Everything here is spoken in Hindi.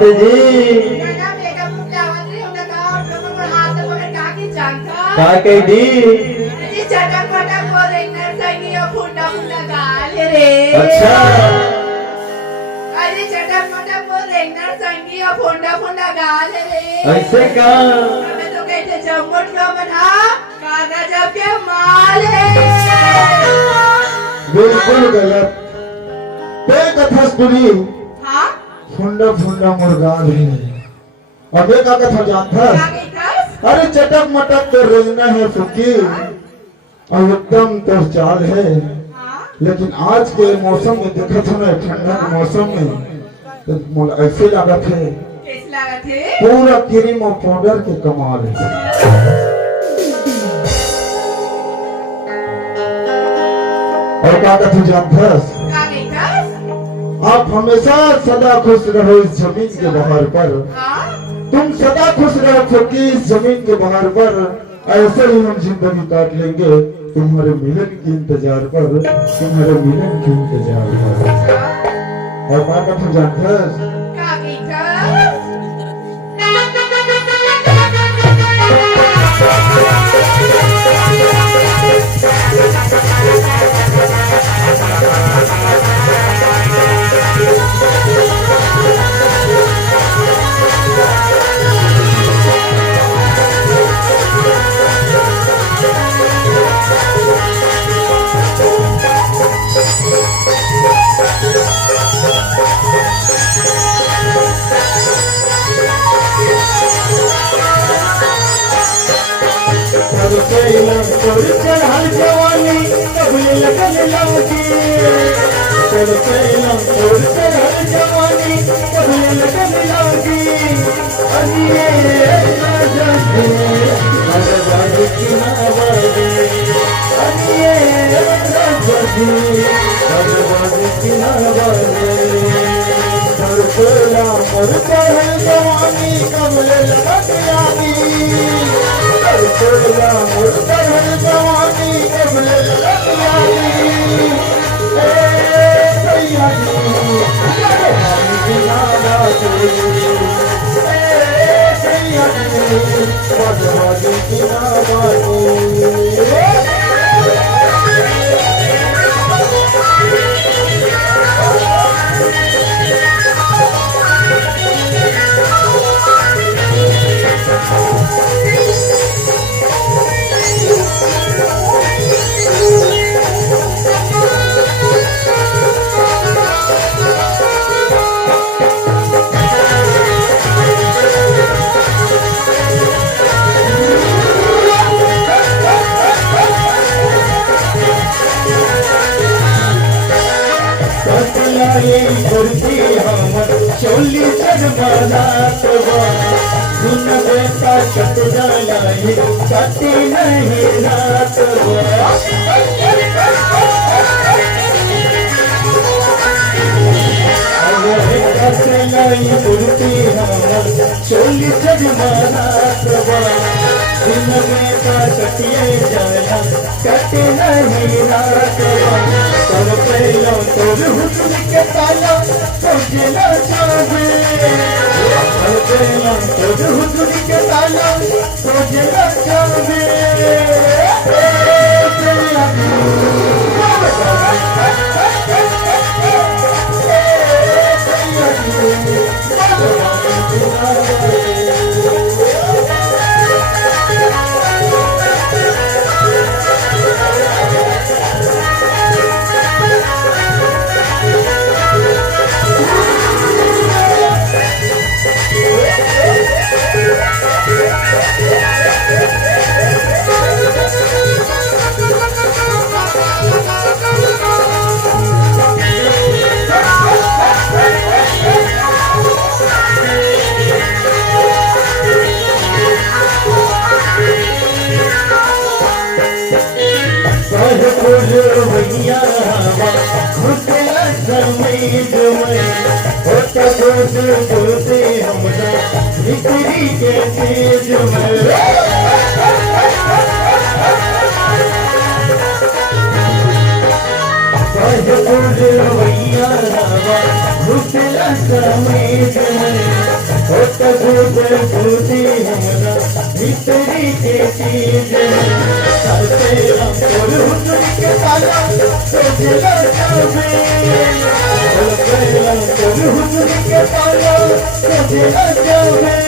आते जी काय कही दी अच्छा ऐसे का बिल्कुल गलत ते कथा सुनी फुंडा फुंडा मुर्गा भी अब ये का कथा जानता अरे चटक मटक तो रेंगना है फुकी और एकदम तो चाल है लेकिन आज के मौसम में देखा था ना ठंडा के मौसम में तो मोला ऐसे लागत है पूरा क्रीम और पाउडर के कमाल है और क्या कथा जानथस आप हमेशा सदा खुश रहो इस जमीन के बहार पर तुम सदा खुश रहो क्योंकि इस जमीन के बहार पर ऐसे ही हम जिंदगी काट लेंगे तुम्हारे मिलन के इंतजार पर तुम्हारे मिलन के इंतजार पर और क्या कथा जानथस हर जवानी कभी लगन लगी हर जवानी कभी लगन लगी जवानी कभी चोली जगमगा सुन बेटा कट जाए कटी नहीं रात चोली जगमगा सुन बेटा कटिए जाया कटी नहीं रात तब पहला तोर हुस्न के ताला खोजना चाहे तब पहला तोर हुस्न के ताला खोजना चाहे बिक्री के तेज में भैया घुसला समेत होता गुजर बूटी हमरा भीतरी के चीज करते हम और हुजूर के पाला तुझे लगावे करते हम और हुजूर के पाला तुझे लगावे